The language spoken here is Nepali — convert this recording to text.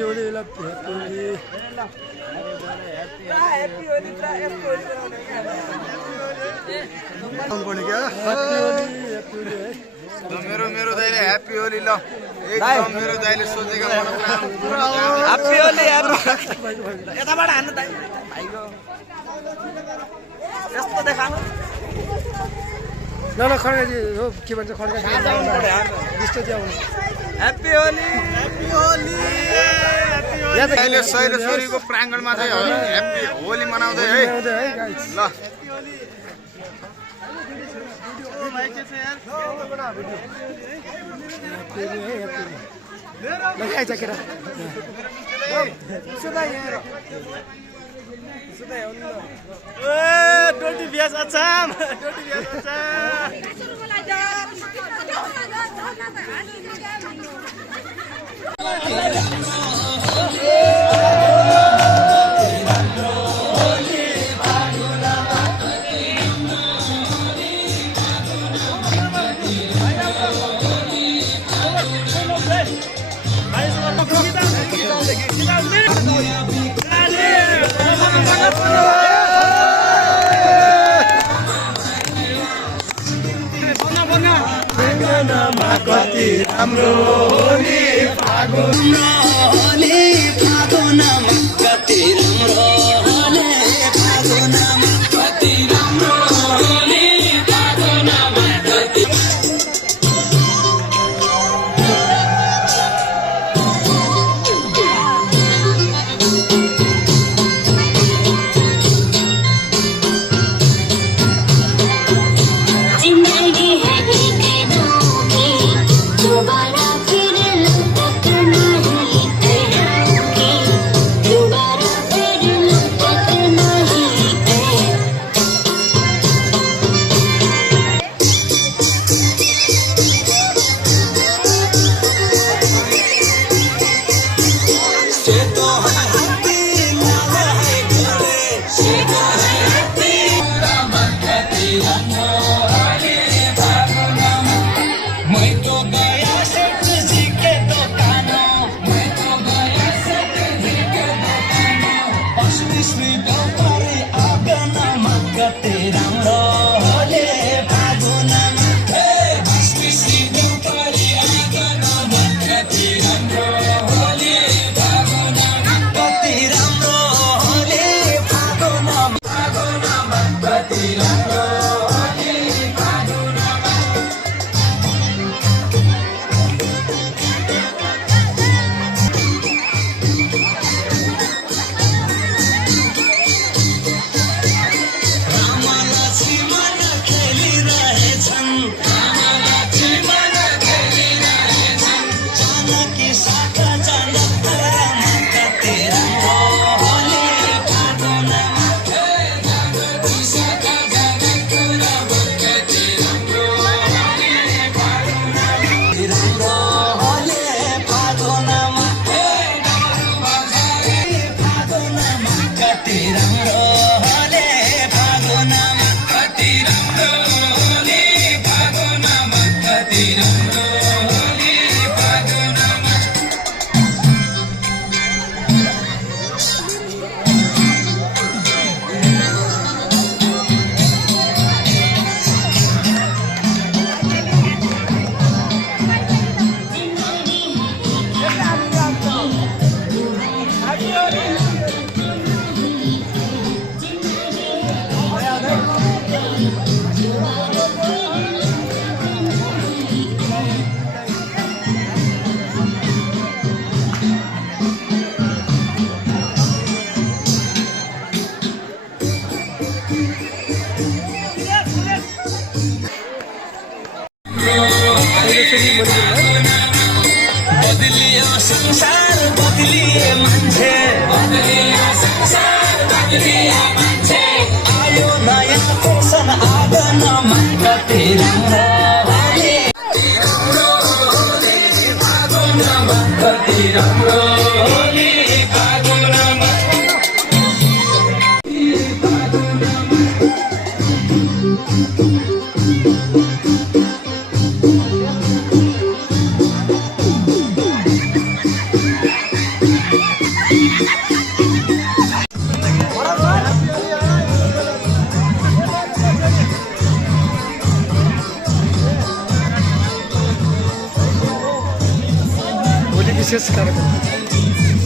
Happy Holi, happy Holi. Happy Holi क्या? Happy Holi, happy Holi है. मेरो दाइले ह्यापी होली ल एकदम मेरो दाइले सोचेको मनोकामना ह्यापी होली यार यताबाट हान्नु दाइ भाइको यस्तो देखाउनु ल खड्काजी हो के भन्छ खड्काजी डिस्टो चाहिँ आउनु ह्यापी होली दाइले सहिले छोरीको प्राङ्गणमा चाहिँ ह्यापी होली मनाउँदै है ल लगाइछ केटा डोटी भ्यास अछाम डोटी भ्यास अछाम कति राम्रो होली फागुनमा कति राम्रो होली फागुनमा कति राम्रो होली फागुनमा कति बदलियो संसार बदलिए मान्छे आयो नयाँ फैसन आगनमा कति राम्रो कति राम्रो विशेष कार्यक्रम